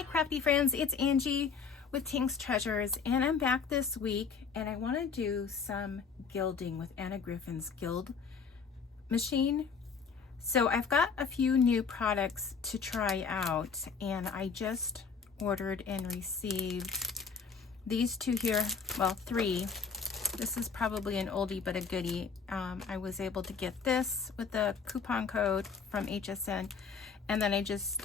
Hi crafty friends, it's Angie with Tink's Treasures, and I'm back this week and I want to do some gilding with Anna Griffin's Gild Machine. So I've got a few new products to try out, and I just ordered and received these two here, well, three. This is probably an oldie but a goodie. I was able to get this with the coupon code from HSN, and then I just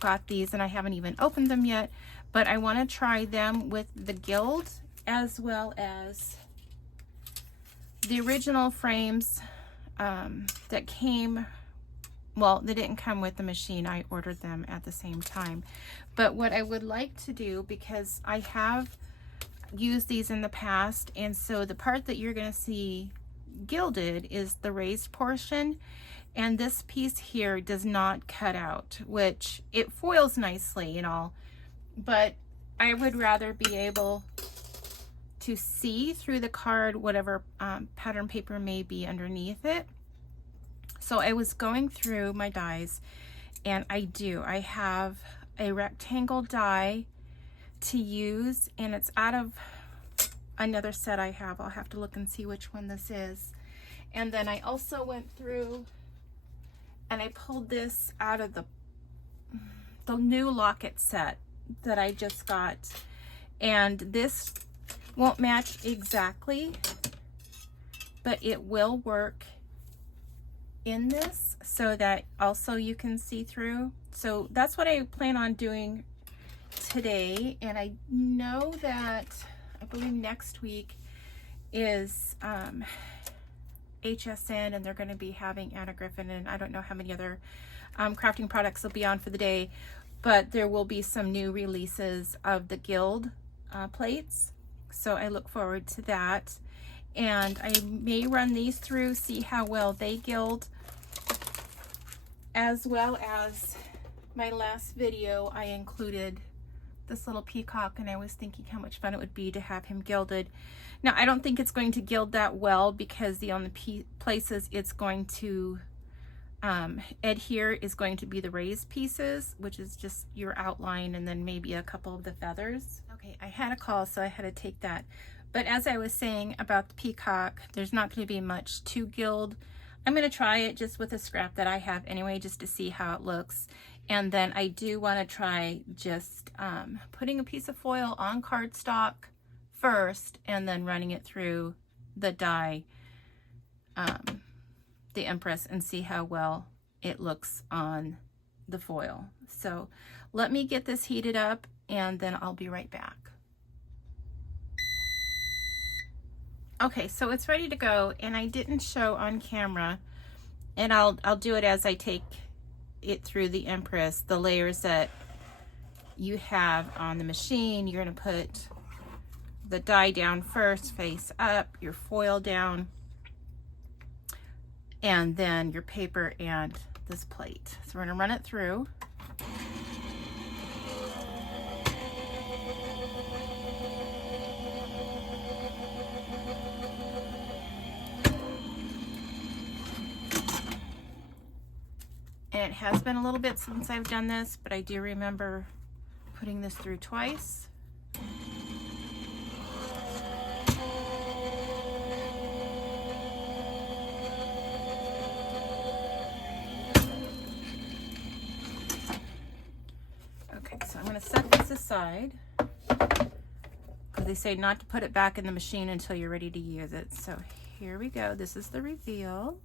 got these, and I haven't even opened them yet, but I want to try them with the Gild as well as the original frames that came. Well, they didn't come with the machine. I ordered them at the same time. But what I would like to do, because I have used these in the past, and so the part that you're going to see gilded is the raised portion, and this piece here does not cut out, which it foils nicely and all, but I would rather be able to see through the card whatever pattern paper may be underneath it. So I was going through my dies, and I have a rectangle die to use, and it's out of another set I have. I'll have to look and see which one this is. And then I also went through and I pulled this out of the new locket set that I just got, and this won't match exactly, but it will work in this so that also you can see through. So that's what I plan on doing today. And I know that I believe next week is HSN, and they're going to be having Anna Griffin, and I don't know how many other crafting products will be on for the day, but there will be some new releases of the Gild plates, so I look forward to that. And I may run these through, see how well they gild, as well as my last video I included this little peacock, and I was thinking how much fun it would be to have him gilded. Now, I don't think it's going to gild that well, because the only places it's going to adhere is going to be the raised pieces, which is just your outline and then maybe a couple of the feathers. Okay, I had a call, so I had to take that. But as I was saying about the peacock, there's not going to be much to gild. I'm going to try it just with a scrap that I have anyway, just to see how it looks. And then I do want to try just putting a piece of foil on cardstock first, and then running it through the die, the Empress, and see how well it looks on the foil. So let me get this heated up, and then I'll be right back. Okay, so it's ready to go, and I didn't show on camera, and I'll do it as I take it through the Empress, the layers that you have on the machine. You're going to put the die down first, face up, your foil down, and then your paper and this plate. So we're going to run it through. And it has been a little bit since I've done this, but I do remember putting this through twice. Okay, so I'm going to set this aside, because they say not to put it back in the machine until you're ready to use it. So here we go. This is the reveal.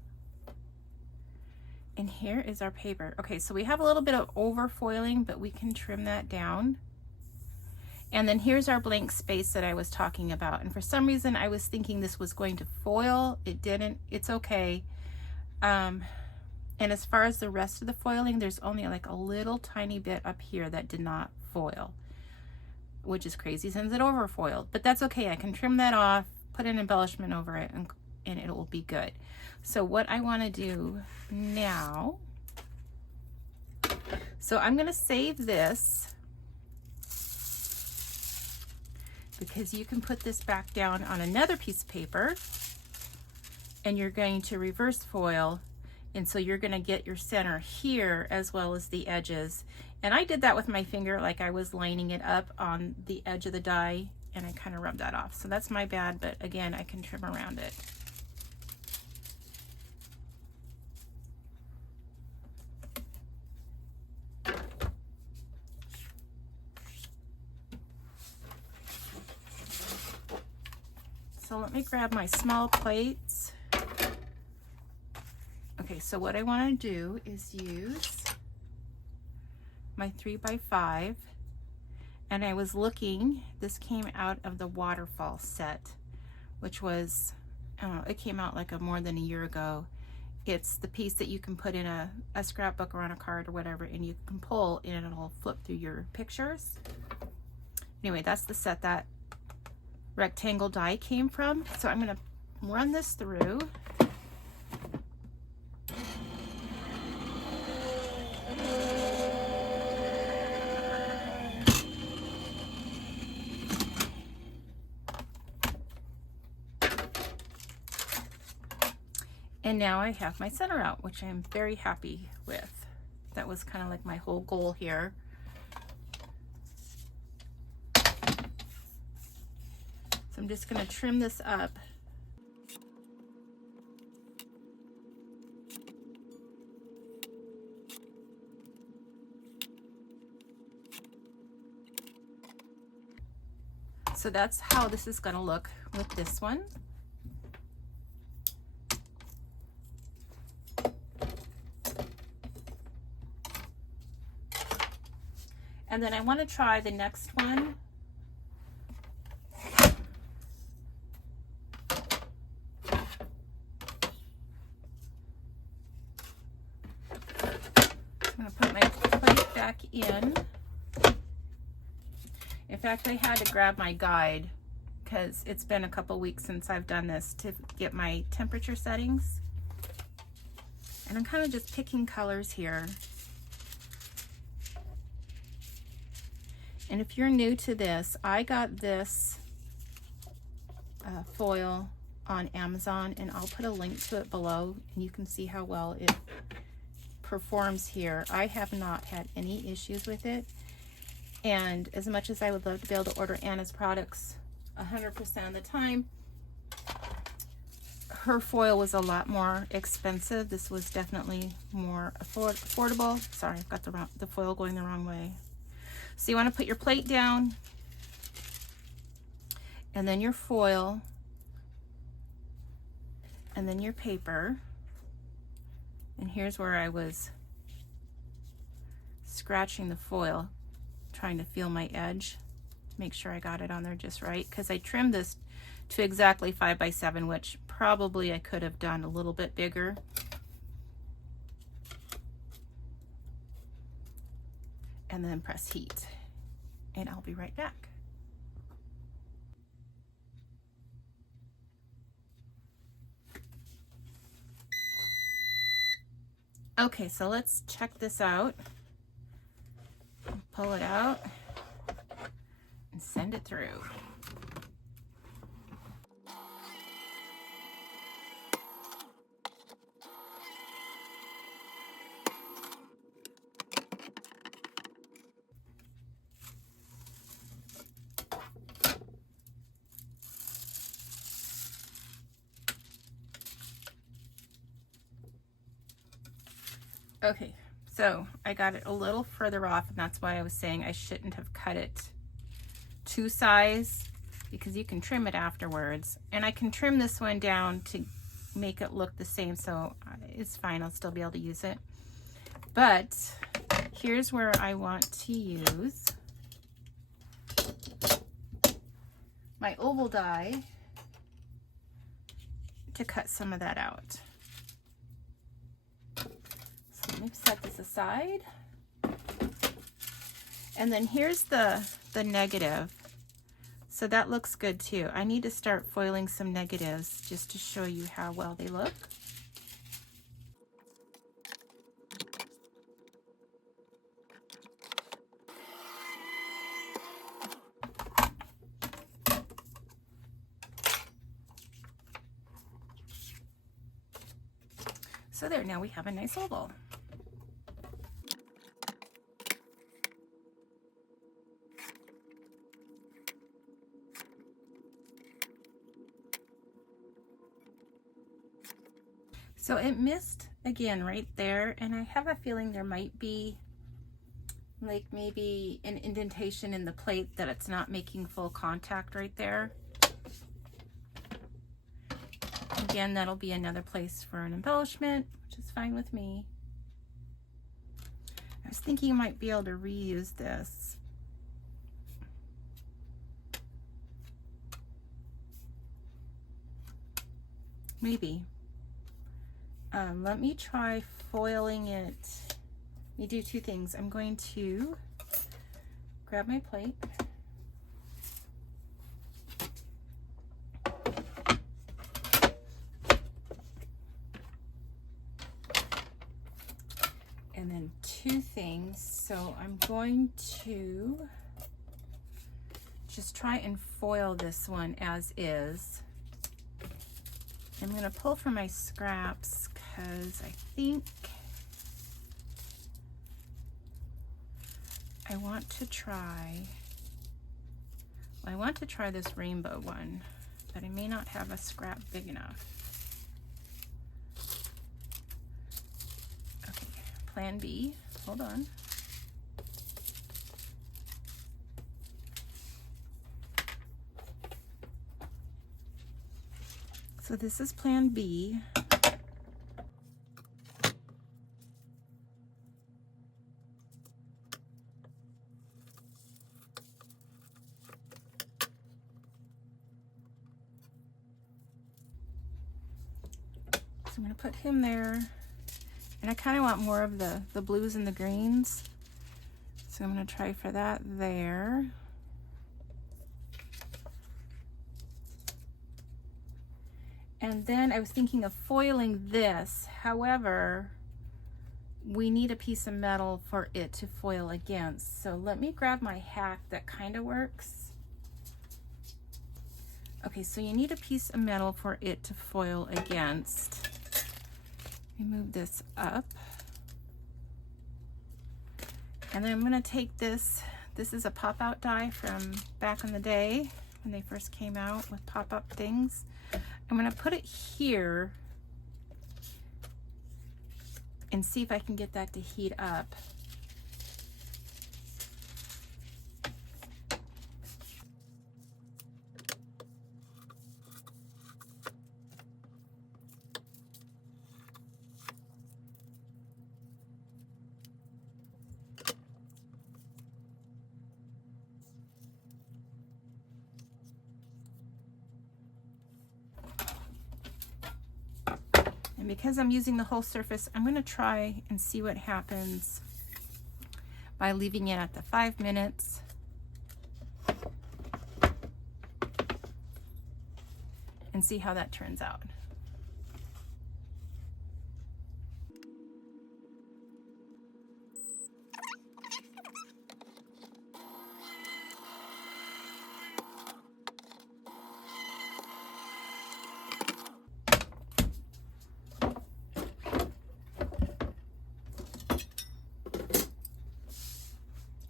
And here is our paper. Okay, so we have a little bit of over foiling, but we can trim that down. And then here's our blank space that I was talking about. And for some reason, I was thinking this was going to foil. It didn't. It's okay. And as far as the rest of the foiling, there's only like a little tiny bit up here that did not foil, which is crazy since it over foiled. But that's okay. I can trim that off, put an embellishment over it, and it will be good. So what I want to do now, so I'm going to save this, because you can put this back down on another piece of paper, and you're going to reverse foil And so you're going to get your center here as well as the edges. And I did that with my finger, like I was lining it up on the edge of the die, and I kind of rubbed that off. So that's my bad, but again, I can trim around it. So let me grab my small plates. Okay, so what I want to do is use my 3x5, and I was looking, this came out of the waterfall set, which was, I don't know, it came out like more than a year ago. It's the piece that you can put in a scrapbook or on a card or whatever, and you can pull and it'll flip through your pictures. Anyway, that's the set that rectangle die came from. So I'm going to run this through. And now I have my center out, which I'm very happy with. That was kind of like my whole goal here. So I'm just going to trim this up. So that's how this is going to look with this one. And then I want to try the next one. I'm going to put my plate back in. In fact, I had to grab my guide because it's been a couple weeks since I've done this to get my temperature settings. And I'm kind of just picking colors here. And if you're new to this, I got this foil on Amazon, and I'll put a link to it below, and you can see how well it performs here. I have not had any issues with it. And as much as I would love to be able to order Anna's products 100% of the time, her foil was a lot more expensive. This was definitely more affordable. Sorry, I've got the foil going the wrong way. So you want to put your plate down, and then your foil, and then your paper. And here's where I was scratching the foil, trying to feel my edge, make sure I got it on there just right, because I trimmed this to exactly 5x7, which probably I could have done a little bit bigger. And then press heat, and I'll be right back. Okay, so let's check this out. Pull it out and send it through. Okay, so I got it a little further off, and that's why I was saying I shouldn't have cut it to size, because you can trim it afterwards. And I can trim this one down to make it look the same, so it's fine, I'll still be able to use it. But here's where I want to use my oval die to cut some of that out. Let me set this aside. And then here's the negative. So that looks good too. I need to start foiling some negatives just to show you how well they look. So So there, now we have a nice oval. So it missed again right there, and I have a feeling there might be like maybe an indentation in the plate that it's not making full contact right there. Again, that'll be another place for an embellishment, which is fine with me. I was thinking you might be able to reuse this. Maybe. Let me try foiling it. Let me do two things. I'm going to grab my plate. And then two things. So I'm going to just try and foil this one as is. I'm going to pull from my scraps because I think I want to try this rainbow one, but I may not have a scrap big enough. Okay, plan B, hold on. So this is plan B. So I'm going to put him there. And I kind of want more of the blues and the greens. So I'm going to try for that there. And then I was thinking of foiling this. However, we need a piece of metal for it to foil against. So let me grab my hack that kind of works. Okay, so you need a piece of metal for it to foil against. Let me move this up. And then I'm going to take this. This is a pop-out die from back in the day when they first came out with pop-up things. I'm going to put it here and see if I can get that to heat up. And because I'm using the whole surface, I'm going to try and see what happens by leaving it at the 5 minutes. And see how that turns out.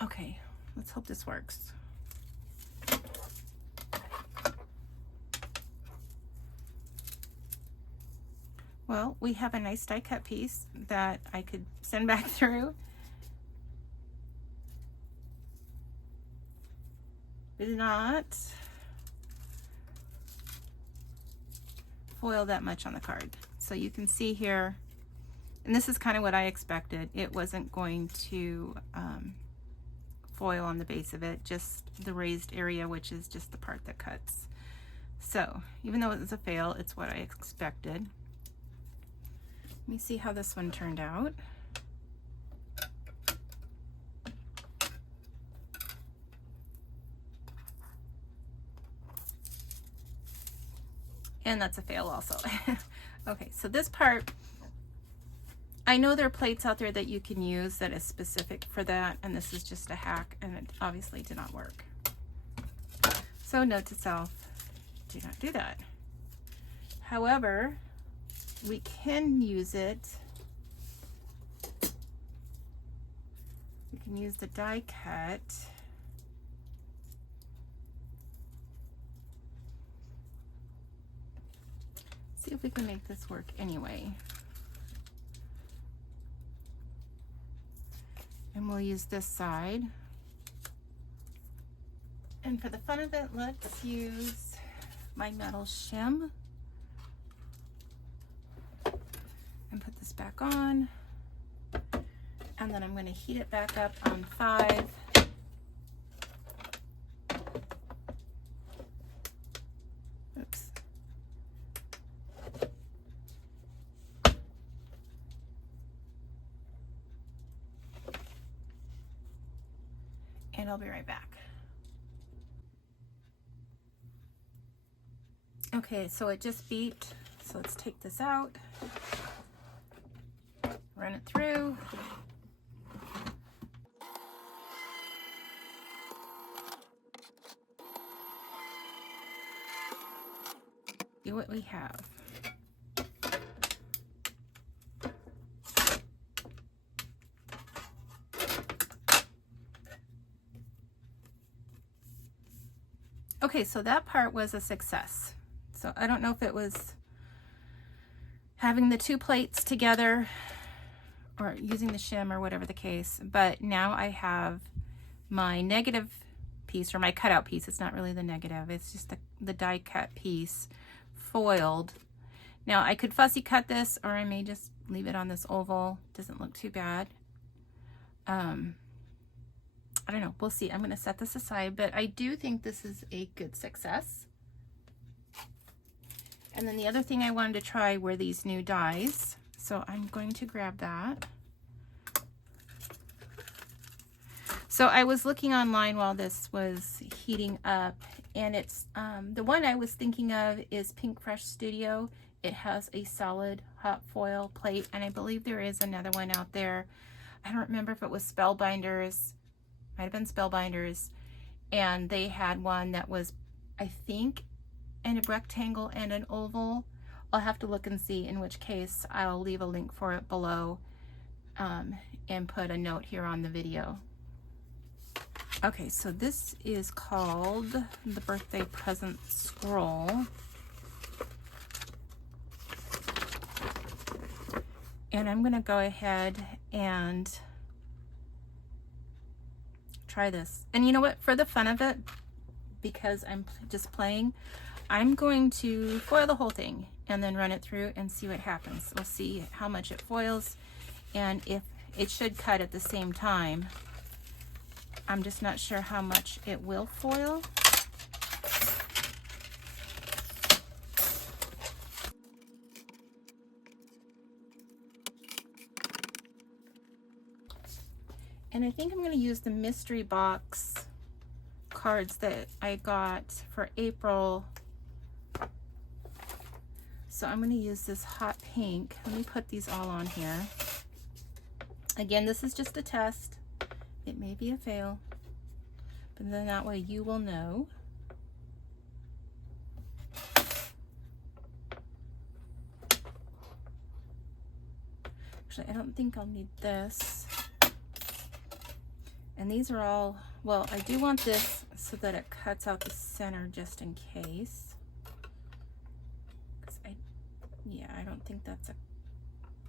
Okay, let's hope this works. Well, we have a nice die cut piece that I could send back through. Did not foil that much on the card. So you can see here, and this is kind of what I expected. It wasn't going to foil on the base of it, just the raised area, which is just the part that cuts. So even though it was a fail, it's what I expected. Let me see how this one turned out. And that's a fail also. Okay, so this part, I know there are plates out there that you can use that is specific for that, and this is just a hack, and it obviously did not work. So note to self, do not do that. However, we can use it can use the die cut. See if we can make this work anyway. And we'll use this side. And for the fun of it, let's use my metal shim and put this back on. And then I'm going to heat it back up on 5. Oops. And I'll be right back. Okay, so it just beeped. So let's take this out, run it through. See what we have. Okay, so that part was a success. So I don't know if it was having the 2 plates together or using the shim or whatever the case, but now I have my negative piece, or my cutout piece. It's not really the negative, it's just the die cut piece foiled. Now I could fussy cut this, or I may just leave it on this oval. Doesn't look too bad. I don't know, we'll see. I'm going to set this aside, but I do think this is a good success. And then the other thing I wanted to try were these new dies. So I'm going to grab that. So I was looking online while this was heating up, and it's the one I was thinking of is Pink Fresh Studio. It has a solid hot foil plate, and I believe there is another one out there. I don't remember if it was Spellbinders. Might have been Spellbinders, and they had one that was, I think, in a rectangle and an oval. I'll have to look and see, in which case I'll leave a link for it below and put a note here on the video. Okay, so this is called the Birthday Present Scroll. And I'm gonna go ahead and try this. And you know what, for the fun of it, because I'm just playing, I'm going to foil the whole thing and then run it through and see what happens. We'll see how much it foils, and if it should cut at the same time. I'm just not sure how much it will foil. And I think I'm going to use the mystery box cards that I got for April. So I'm going to use this hot pink. Let me put these all on here. Again, this is just a test. It may be a fail, but then that way you will know. Actually, I don't think I'll need this. And these are all, well, I do want this so that it cuts out the center just in case. Because I don't think that's a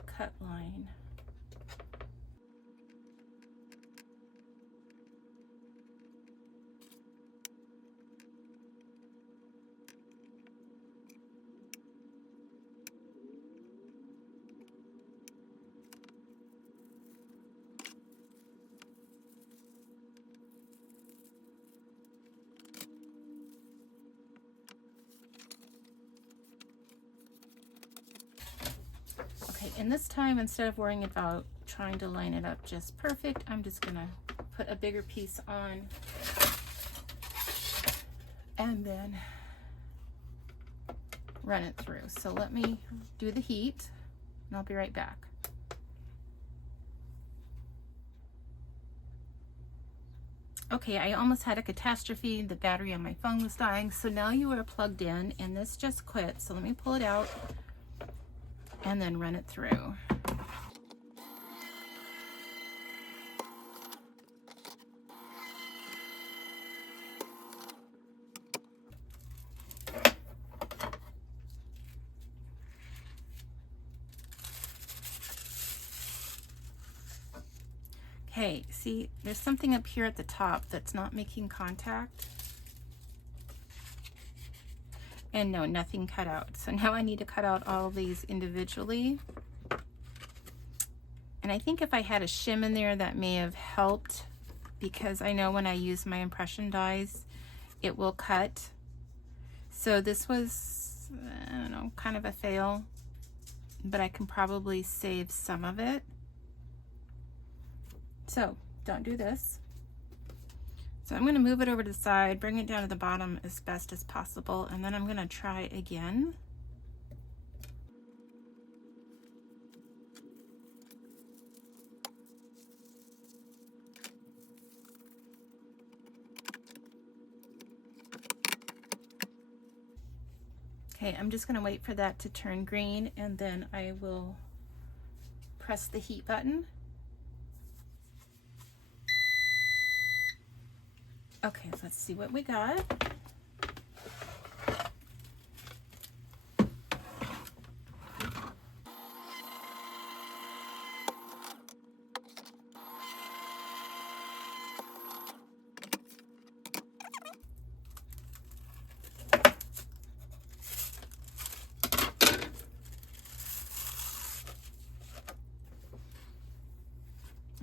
cut line. Okay, and this time, instead of worrying about trying to line it up just perfect, I'm just gonna put a bigger piece on and then run it through. So let me do the heat and I'll be right back. Okay, I almost had a catastrophe. The battery on my phone was dying, so now you are plugged in and this just quit. So let me pull it out and then run it through. Okay, see, there's something up here at the top that's not making contact. And no, nothing cut out. So now I need to cut out all of these individually. And I think if I had a shim in there, that may have helped, because I know when I use my impression dies, it will cut. So this was, I don't know, kind of a fail, but I can probably save some of it. So don't do this. So I'm going to move it over to the side, bring it down to the bottom as best as possible, and then I'm going to try again. Okay, I'm just going to wait for that to turn green, and then I will press the heat button. Okay, let's see what we got.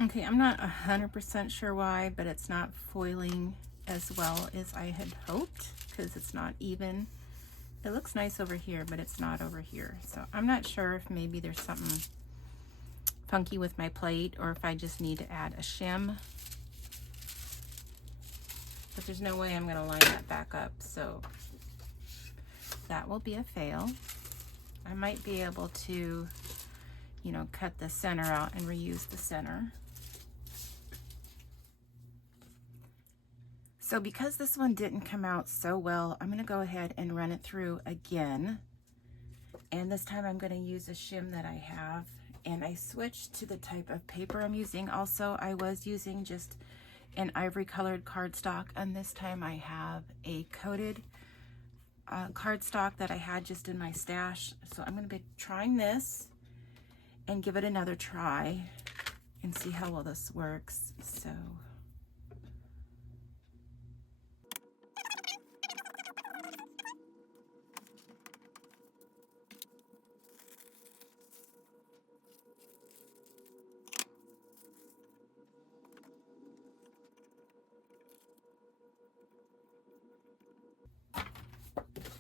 Okay, I'm not 100% sure why, but it's not foiling as well as I had hoped, because it's not even. It looks nice over here, but it's not over here. So I'm not sure if maybe there's something funky with my plate, or if I just need to add a shim. But there's no way I'm going to line that back up, so that will be a fail. I might be able to, you know, cut the center out and reuse the center. So because this one didn't come out so well, I'm going to go ahead and run it through again. And this time I'm going to use a shim that I have. And I switched to the type of paper I'm using. Also, I was using just an ivory colored cardstock, and this time I have a coated cardstock that I had just in my stash. So I'm going to be trying this and give it another try and see how well this works.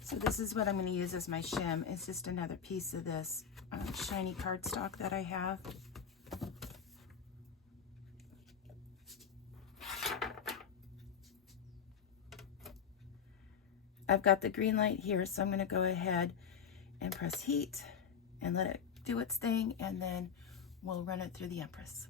So this is what I'm going to use as my shim. It's just another piece of this shiny cardstock that I have. I've got the green light here, so I'm going to go ahead and press heat and let it do its thing, and then we'll run it through the Empress.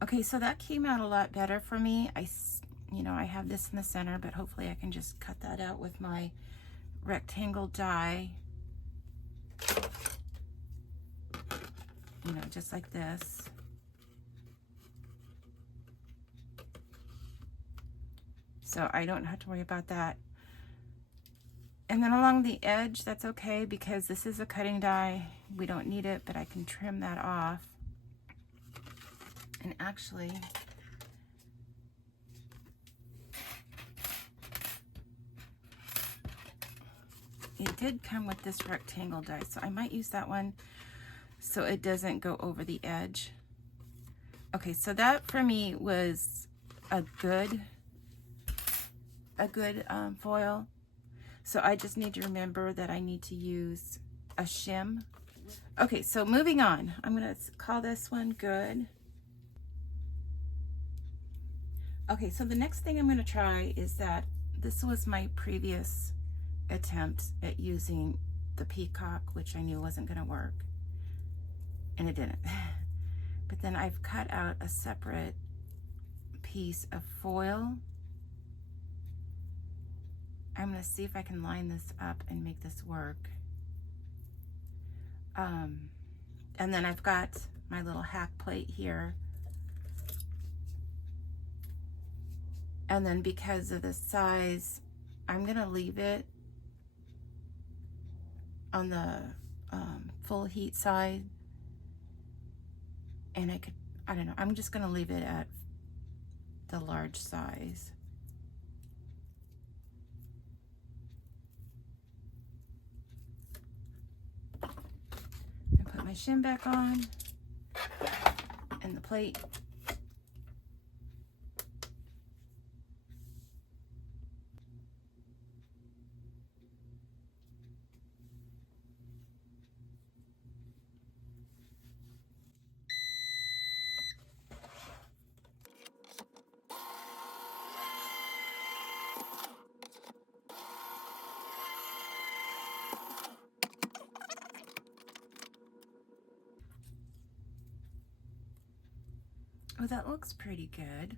Okay, so that came out a lot better for me. You know, I have this in the center, but hopefully I can just cut that out with my rectangle die. You know, just like this. So I don't have to worry about that. And then along the edge, that's okay, because this is a cutting die. We don't need it, but I can trim that off. And actually, it did come with this rectangle die, so I might use that one so it doesn't go over the edge. Okay, so that for me was a good foil. So I just need to remember that I need to use a shim. Okay, so moving on. I'm gonna call this one good. Okay, so the next thing I'm going to try is that this was my previous attempt at using the peacock, which I knew wasn't going to work, and it didn't. But then I've cut out a separate piece of foil. I'm going to see if I can line this up and make this work. And then I've got my little hack plate here. And then because of the size, I'm going to leave it on the full heat side. And I don't know, I'm just going to leave it at the large size. My shim back on and the plate. Oh, that looks pretty good.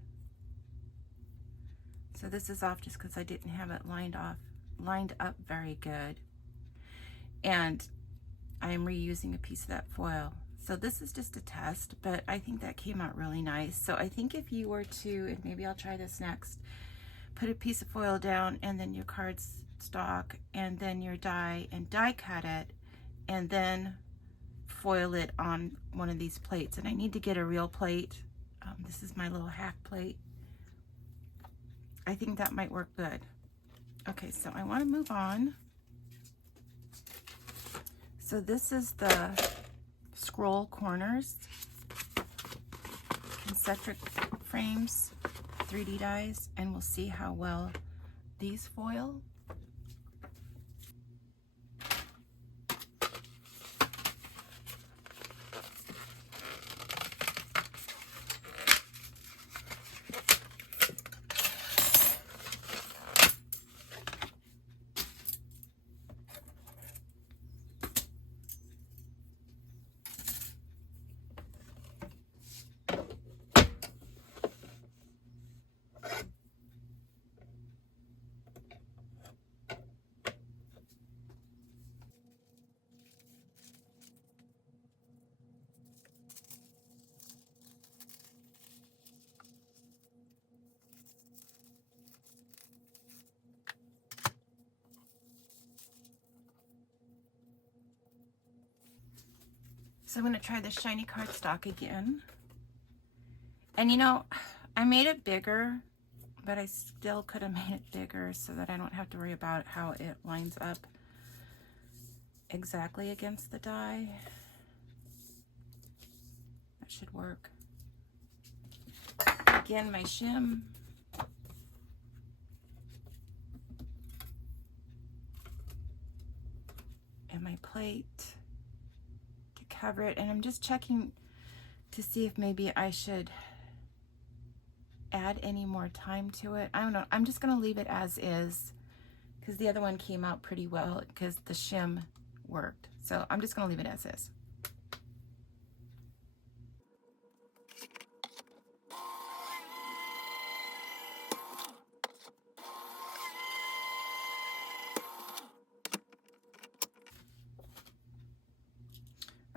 So this is off just because I didn't have it lined up very good. And I'm reusing a piece of that foil. So this is just a test, but I think that came out really nice. So I think if you were to, and maybe I'll try this next, put a piece of foil down and then your cardstock and then your die and die cut it and then foil it on one of these plates. And I need to get a real plate. This is my little hack plate. I think that might work good. Okay, so I want to move on. So this is the scroll corners, concentric frames, 3D dies, and we'll see how well these foil. So I'm going to try the shiny cardstock again. And you know, I made it bigger, but I still could have made it bigger so that I don't have to worry about how it lines up exactly against the die. That should work. Again, my shim. And my plate to cover it. And I'm just checking to see if maybe I should add any more time to it. I don't know. I'm just going to leave it as is because the other one came out pretty well because the shim worked. So I'm just going to leave it as is.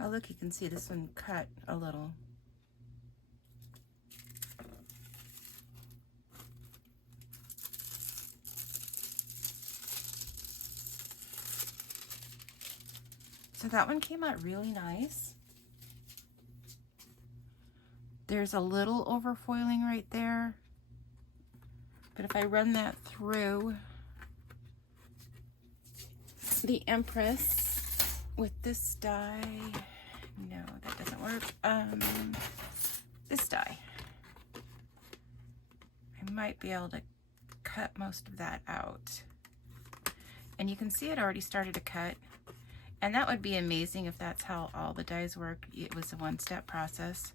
Oh, look, you can see this one cut a little. So that one came out really nice. There's a little overfoiling right there, but if I run that through the Empress with this die, no, that doesn't work. This die, I might be able to cut most of that out. And you can see it already started to cut. And that would be amazing if that's how all the dies work. It was a one-step process.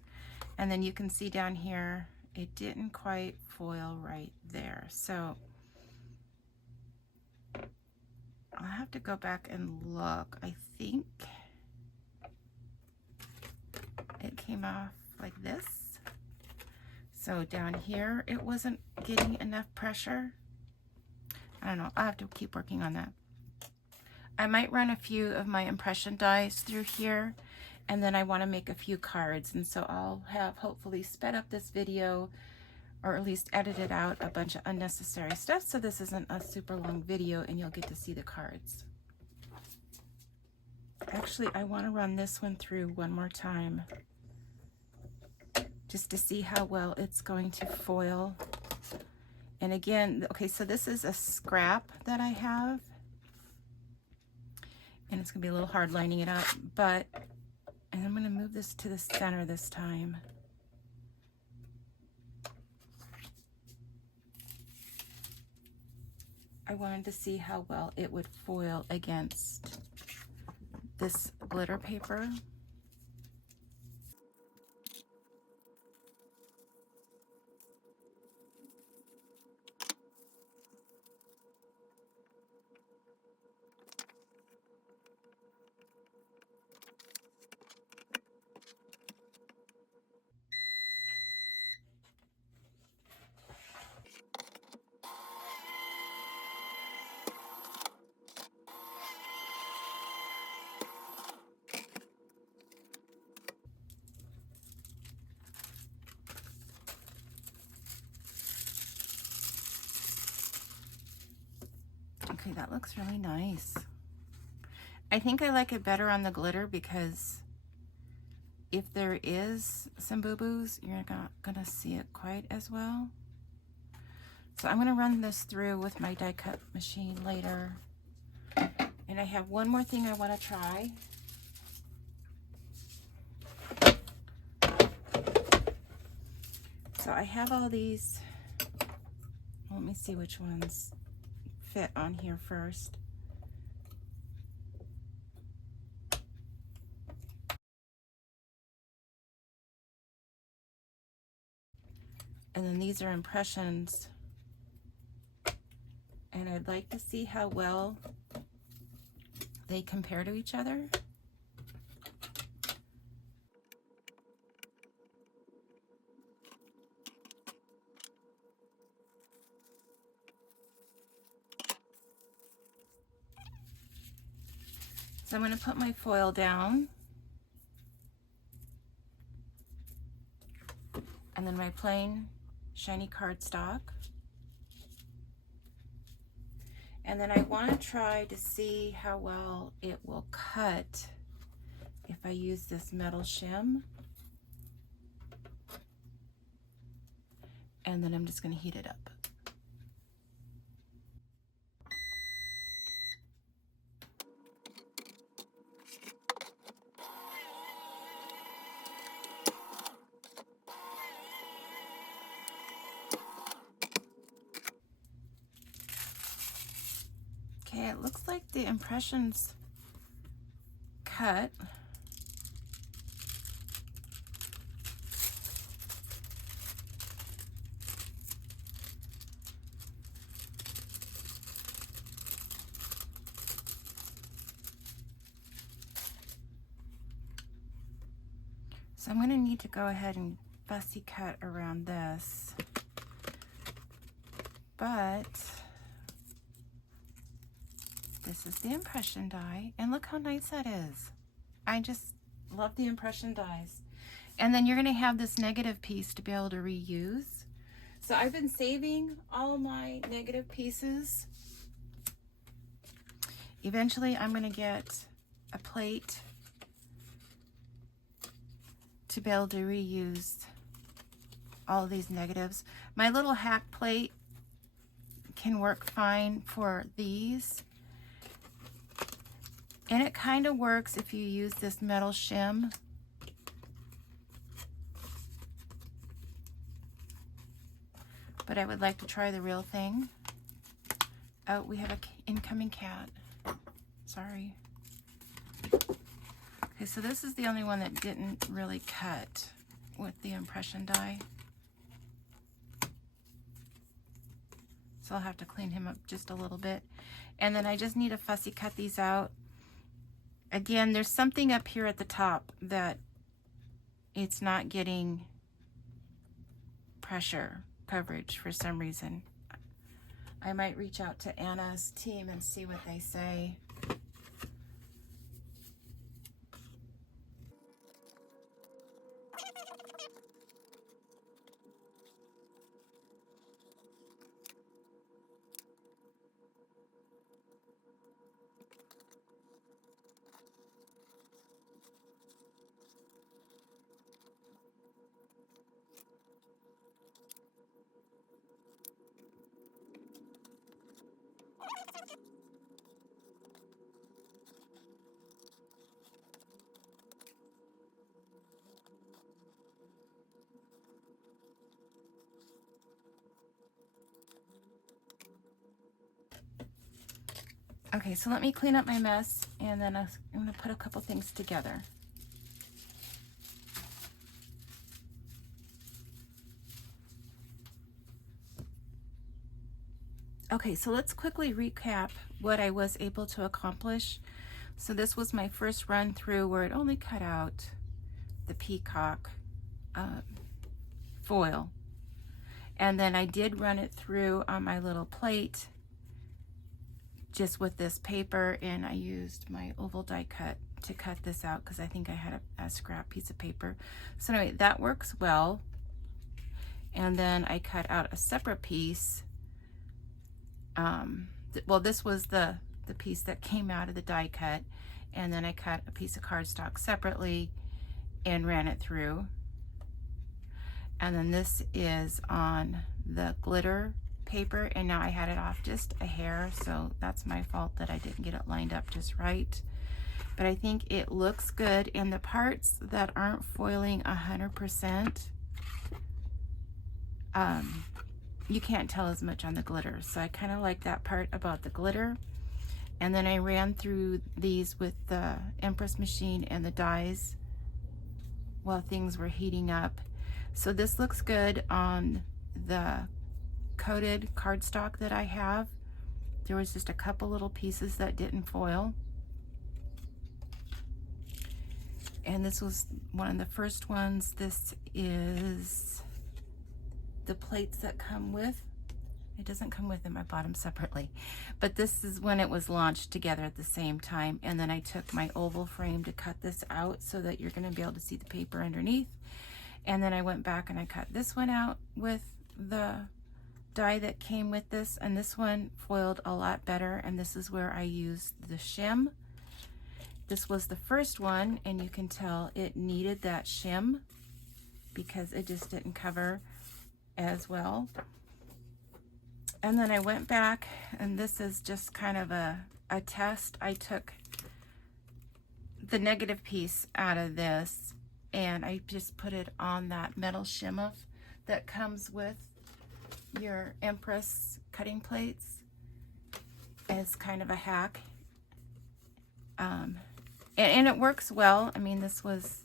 And then you can see down here, it didn't quite foil right there. So I'll have to go back and look. I think it came off like this. So down here, it wasn't getting enough pressure. I don't know, I'll have to keep working on that. I might run a few of my impression dies through here, and then I want to make a few cards, and so I'll have hopefully sped up this video, or at least edited out a bunch of unnecessary stuff, so this isn't a super long video and you'll get to see the cards. Actually, I want to run this one through one more time just to see how well it's going to foil. And again, okay, so this is a scrap that I have, and it's gonna be a little hard lining it up, but, and I'm gonna move this to the center this time. I wanted to see how well it would foil against this glitter paper. Okay, that looks really nice. I think I like it better on the glitter because if there is some boo-boos, you're not gonna see it quite as well. So I'm gonna run this through with my die cut machine later. And I have one more thing I wanna try. So I have all these, let me see which ones fit on here first. And then these are impressions. And I'd like to see how well they compare to each other. So I'm going to put my foil down, and then my plain shiny cardstock. And then I want to try to see how well it will cut if I use this metal shim. And then I'm just going to heat it up. Okay, it looks like the impressions cut. So I'm going to need to go ahead and fussy cut around this. But this is the impression die, and look how nice that is. I just love the impression dies. And then you're going to have this negative piece to be able to reuse. So I've been saving all my negative pieces. Eventually I'm going to get a plate to be able to reuse all of these negatives. My little hack plate can work fine for these. And it kind of works if you use this metal shim. But I would like to try the real thing. Oh, we have an incoming cat. Sorry. Okay, so this is the only one that didn't really cut with the impression die. So I'll have to clean him up just a little bit. And then I just need to fussy cut these out. Again, there's something up here at the top that it's not getting pressure coverage for some reason. I might reach out to Anna's team and see what they say. Okay, so let me clean up my mess, and then I'm going to put a couple things together. Okay, so let's quickly recap what I was able to accomplish. So this was my first run through where it only cut out the peacock foil. And then I did run it through on my little plate just with this paper, and I used my oval die cut to cut this out because I think I had a scrap piece of paper. So anyway, that works well. And then I cut out a separate piece. Well, this was the piece that came out of the die cut, and then I cut a piece of cardstock separately and ran it through. And then this is on the glitter paper, and now I had it off just a hair, so that's my fault that I didn't get it lined up just right. But I think it looks good, and the parts that aren't foiling 100%, you can't tell as much on the glitter. So I kind of like that part about the glitter. And then I ran through these with the Empress machine and the dies while things were heating up. So this looks good on the coated cardstock that I have. There was just a couple little pieces that didn't foil. And this was one of the first ones. This is the plates that come with. It doesn't come with them, I bought them separately. But this is when it was launched together at the same time. And then I took my oval frame to cut this out so that you're gonna be able to see the paper underneath. And then I went back and I cut this one out with the die that came with this, and this one foiled a lot better, and this is where I used the shim. This was the first one, and you can tell it needed that shim because it just didn't cover as well. And then I went back, and this is just kind of a test. I took the negative piece out of this, and I just put it on that metal shim that comes with your Empress cutting plates as kind of a hack. And it works well. I mean, this was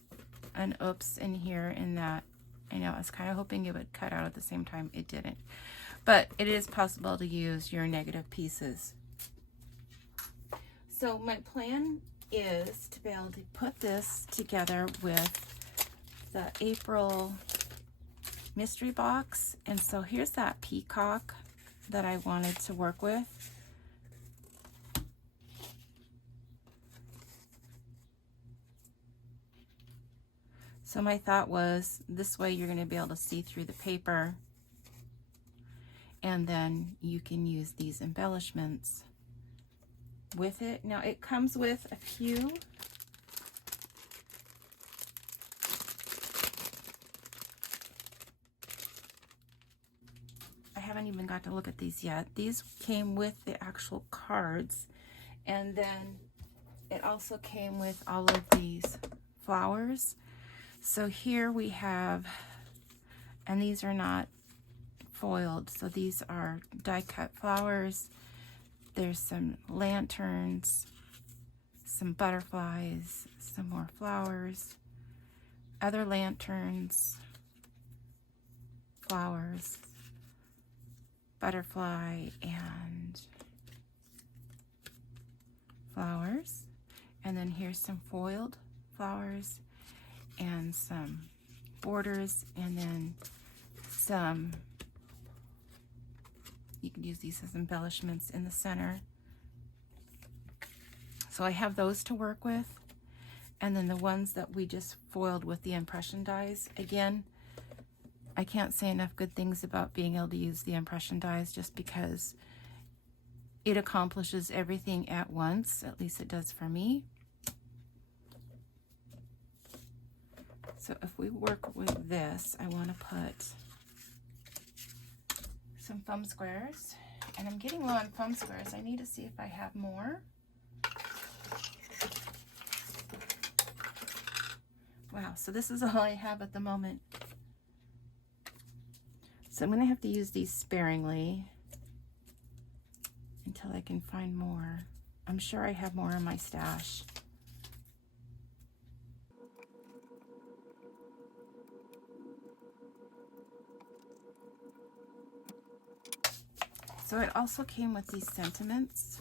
an oops in here in that, I know I was kind of hoping it would cut out at the same time. It didn't. But it is possible to use your negative pieces. So my plan is to be able to put this together with the April mystery box. And so here's that peacock that I wanted to work with. So my thought was this way you're going to be able to see through the paper, and then you can use these embellishments with it. Now it comes with a few I haven't even got to look at these yet. These came with the actual cards, and then it also came with all of these flowers. So here we have, and these are not foiled, so these are die cut flowers. There's some lanterns, some butterflies, some more flowers, other lanterns, flowers, butterfly, and flowers. And then here's some foiled flowers and some borders, and then some, you can use these as embellishments in the center. So I have those to work with. And then the ones that we just foiled with the impression dies. Again, I can't say enough good things about being able to use the impression dies just because it accomplishes everything at once. At least it does for me. So if we work with this, I want to put some foam squares. And I'm getting low on foam squares. I need to see if I have more. Wow, so this is all I have at the moment. So I'm going to have to use these sparingly until I can find more. I'm sure I have more in my stash. So it also came with these sentiments.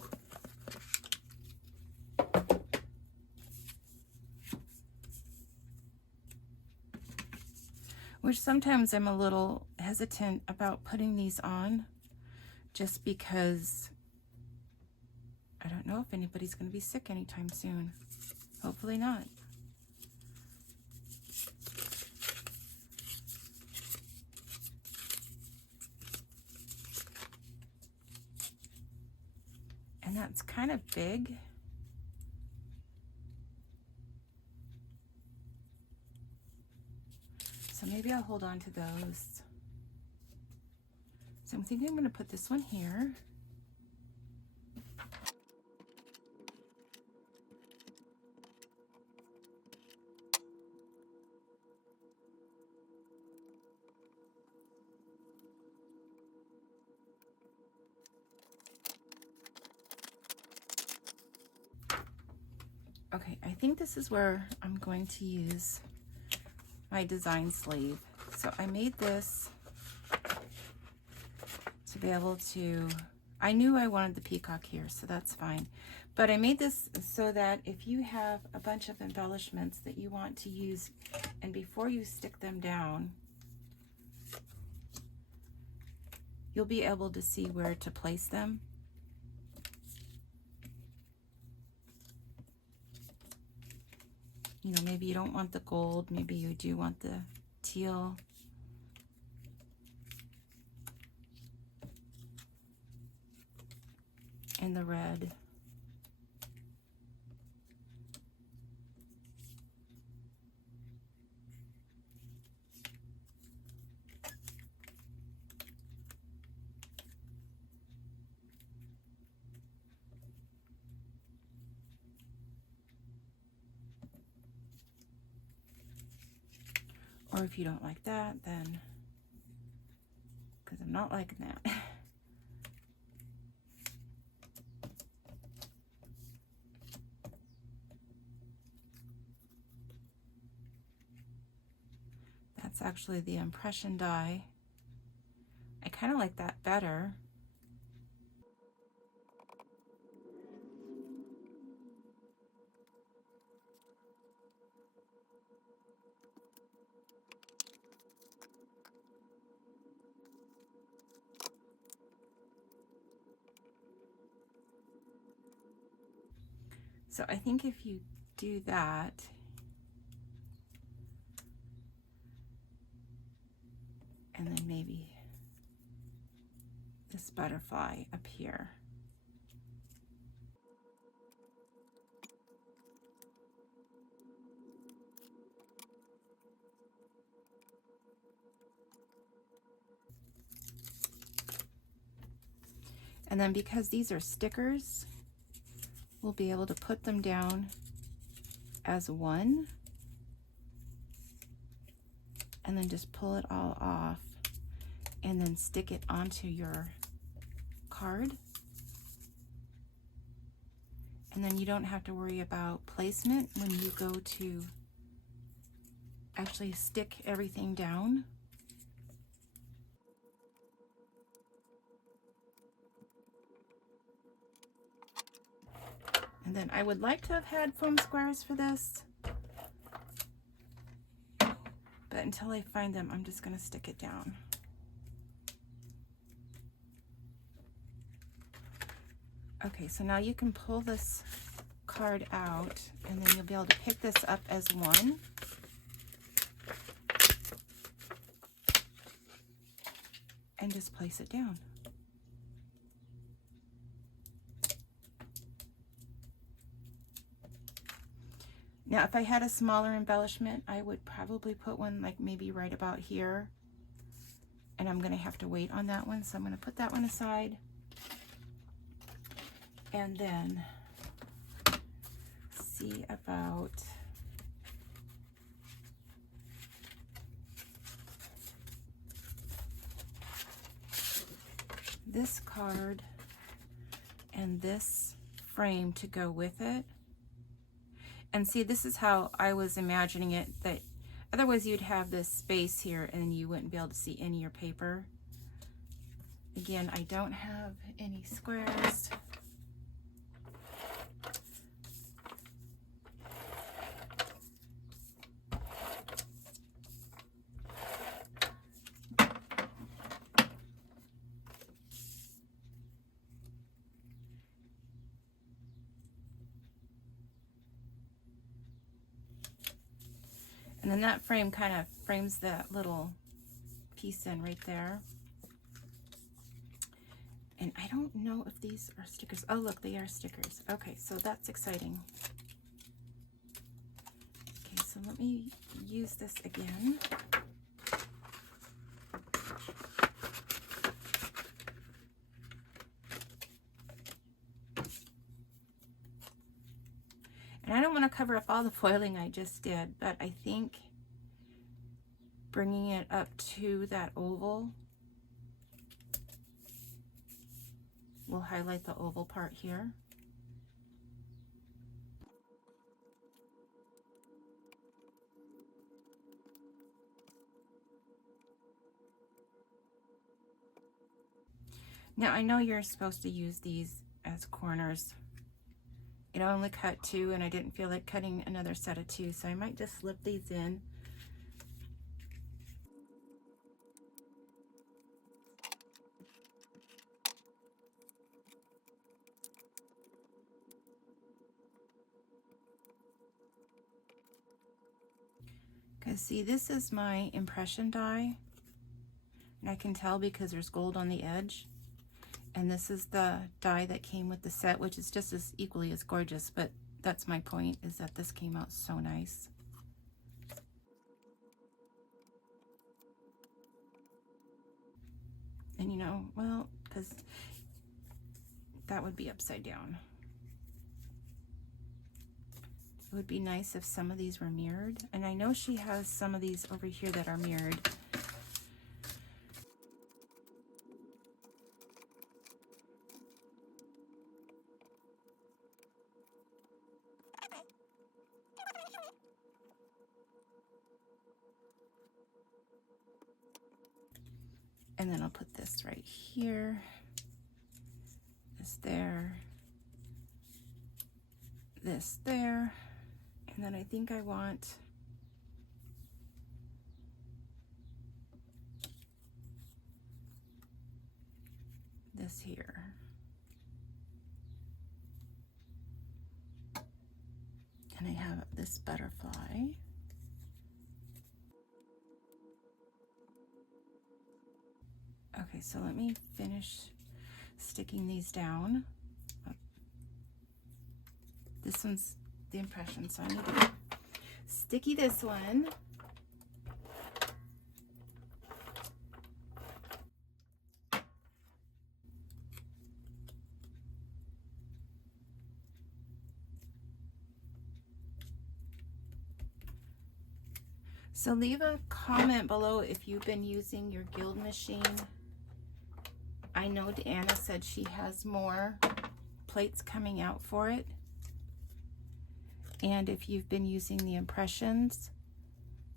Which sometimes I'm a little hesitant about putting these on just because I don't know if anybody's going to be sick anytime soon. Hopefully not. And that's kind of big. So maybe I'll hold on to those. So I'm thinking I'm going to put this one here. Okay, I think this is where I'm going to use my design sleeve. So I made this to be able to, I knew I wanted the peacock here, so that's fine. But I made this so that if you have a bunch of embellishments that you want to use, and before you stick them down, you'll be able to see where to place them. You know, maybe you don't want the gold, maybe you do want the teal. And the red. Or if you don't like that, then, because I'm not liking that. That's actually the impression die. I kind of like that better. So I think if you do that, and then maybe this butterfly up here. And then because these are stickers, we'll be able to put them down as one and then just pull it all off and then stick it onto your card. And then you don't have to worry about placement when you go to actually stick everything down. And then I would like to have had foam squares for this, but until I find them, I'm just going to stick it down. Okay, so now you can pull this card out and then you'll be able to pick this up as one. And just place it down. Now, if I had a smaller embellishment, I would probably put one like maybe right about here. And I'm gonna have to wait on that one, so I'm gonna put that one aside. And then see about this card and this frame to go with it. And see, this is how I was imagining it, that otherwise you'd have this space here and you wouldn't be able to see any of your paper. Again, I don't have any squares. And then that frame kind of frames that little piece in right there. And I don't know if these are stickers. Oh, look, they are stickers. Okay, so that's exciting. Okay, so let me use this again. And I don't want to cover up all the foiling I just did, but I think bringing it up to that oval will highlight the oval part here. Now I know you're supposed to use these as corners. It only cut 2 and I didn't feel like cutting another set of 2, so I might just slip these in. Because see, this is my impression die, and I can tell because there's gold on the edge. And this is the die that came with the set, which is just as equally as gorgeous, but that's my point, is that this came out so nice. And you know, well, because that would be upside down. It would be nice if some of these were mirrored. And I know she has some of these over here that are mirrored. And then I'll put this right here, this there, this there, and then I think I want this here. And I have this butterfly. Okay, so let me finish sticking these down. This one's the impression, so I need to sticky this one. So leave a comment below if you've been using your Gild machine. I know Anna said she has more plates coming out for it. And if you've been using the impressions,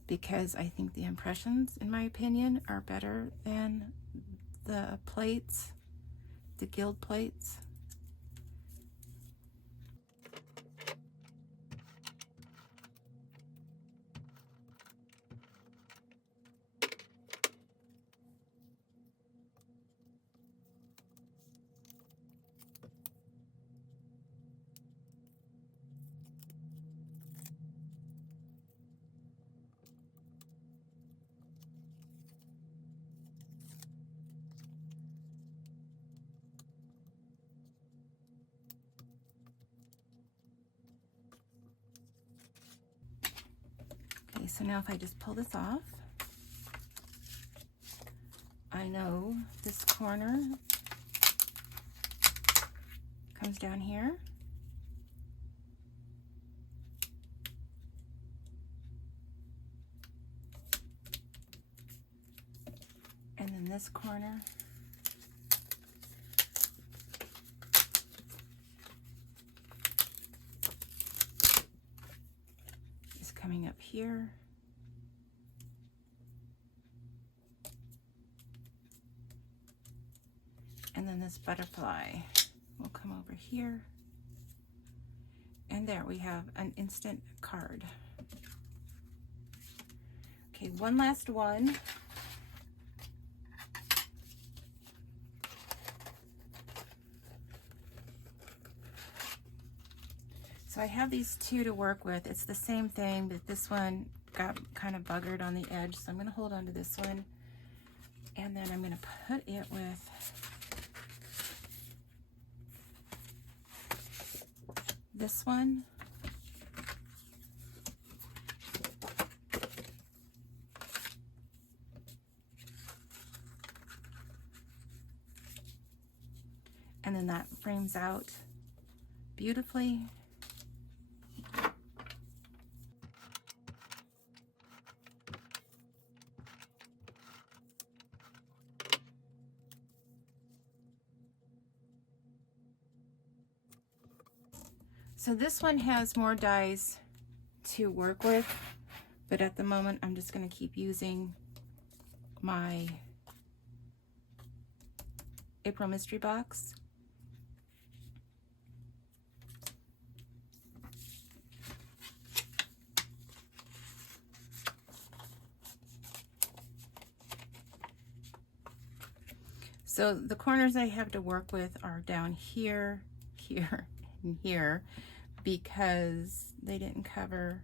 because I think the impressions, in my opinion, are better than the plates, the Gild plates. So now if I just pull this off, I know this corner comes down here. And then this corner is coming up here. And then this butterfly will come over here. And there we have an instant card. Okay, one last one. So I have these two to work with. It's the same thing, but this one got kind of buggered on the edge. So I'm going to hold on to this one. And then I'm going to put it with this one. And then that frames out beautifully. So this one has more dies to work with, but at the moment I'm just going to keep using my April mystery box. So the corners I have to work with are down here, here, and here, because they didn't cover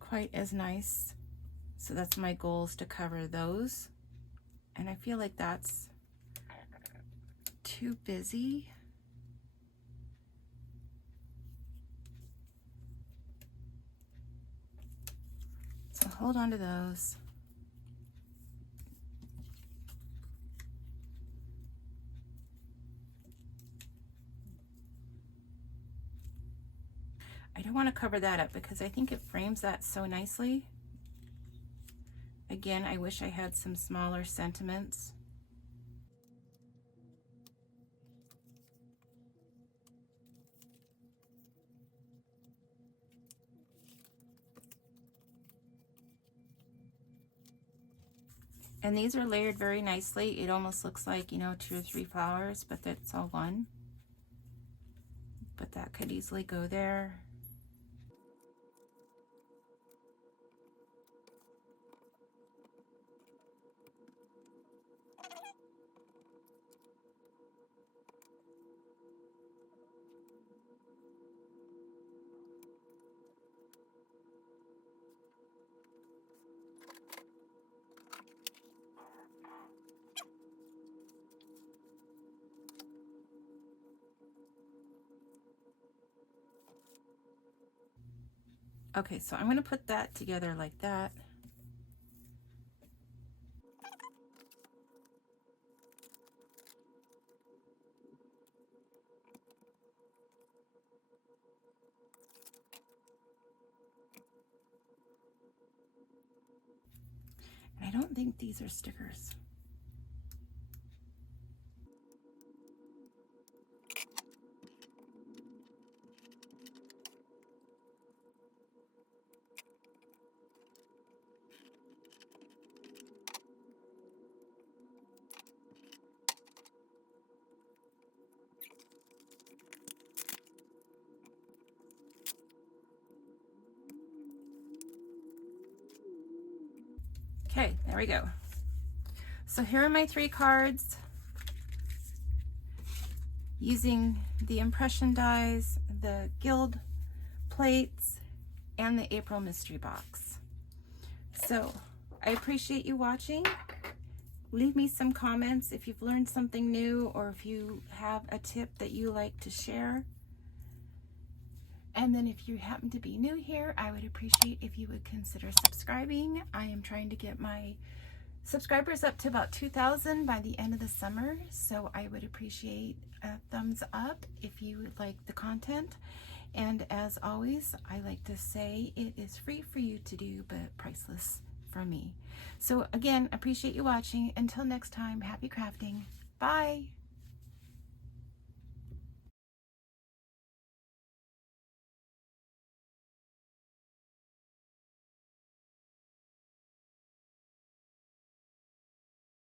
quite as nice. So that's my goal, is to cover those. And I feel like that's too busy. So hold on to those. I don't want to cover that up because I think it frames that so nicely. Again, I wish I had some smaller sentiments. And these are layered very nicely. It almost looks like, you know, 2 or 3 flowers, but that's all one. But that could easily go there. Okay, so I'm going to put that together like that. And I don't think these are stickers. Okay, there we go. So here are my 3 cards using the impression dies, the Gild plates, and the April mystery box. So I appreciate you watching. Leave me some comments if you've learned something new or if you have a tip that you like to share. And then if you happen to be new here, I would appreciate if you would consider subscribing. I am trying to get my subscribers up to about 2,000 by the end of the summer, so I would appreciate a thumbs up if you like the content. And as always, I like to say it is free for you to do, but priceless for me. So again, appreciate you watching. Until next time, happy crafting. Bye.